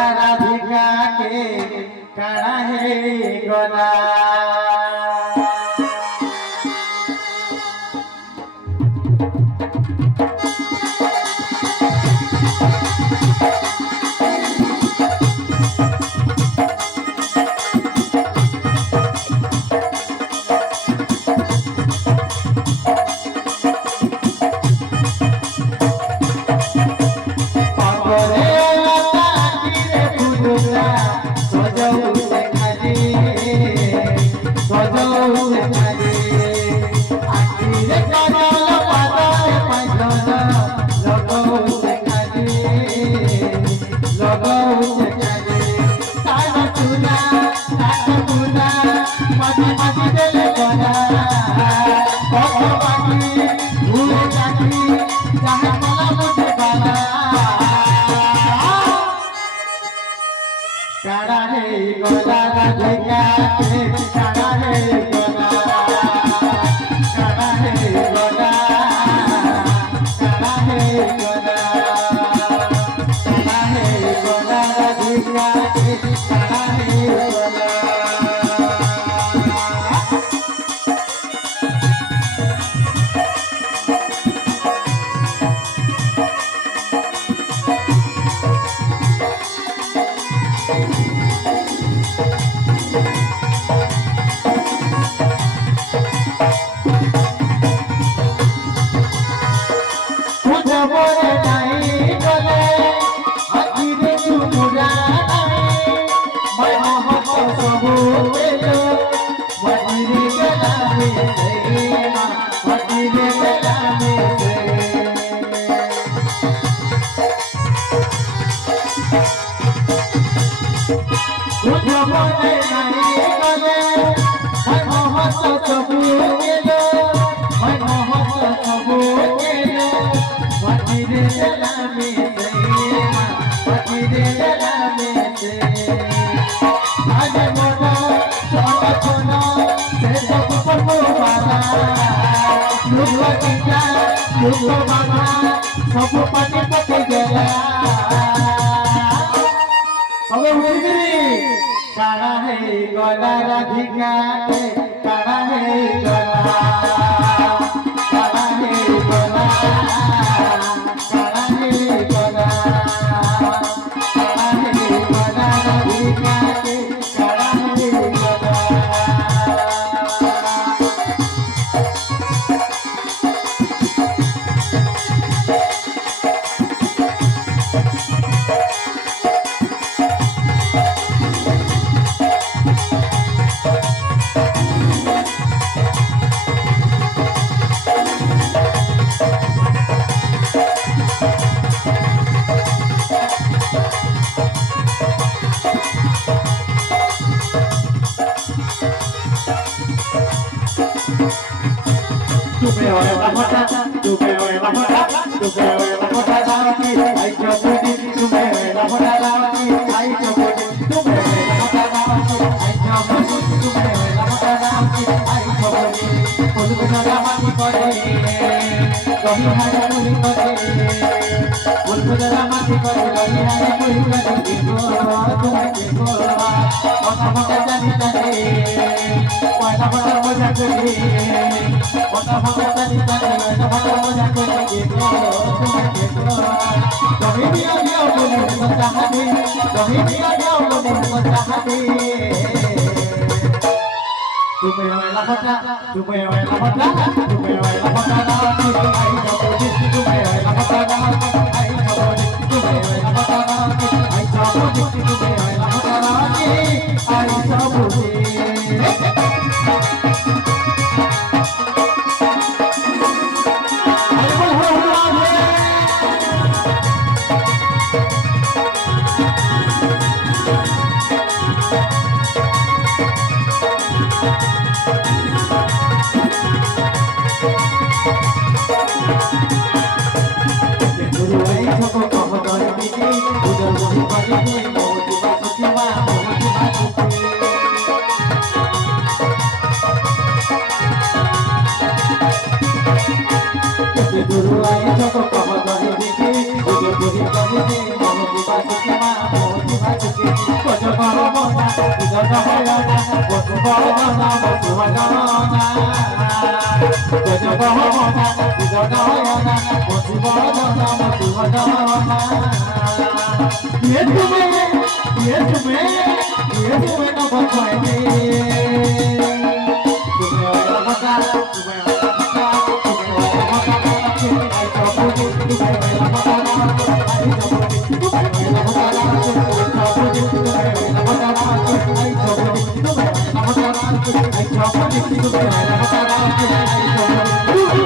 गला राधिका के काना है गला सब पानी पके गला काना है गला राधिका के काना है गला काना है गला काना है गला काना है गला राधिका के काना है गला Guru ayo joko kamu dari diri, guru budi dari diri, kamu di bawah मोती बाजुके कोजो कहो मोना तुझो कहया बसु बजना बसु बजना कोजो कहो मोना तुझो कहया बसु बजना बसु बजना ये तुम्हें न बचाएंगे तुम्हें वाला बता तुम्हें वाला बता तुम्हें वाला बता आई चौपुजी तुम्हें वाला बता आई चौपुजी तुम्हें वाला बता चौपुजी तुम्हें वाला बता आई चौपुजी तुम्हें वाला बता आई चौपुजी तुम्हें वाला बता आई चौपुजी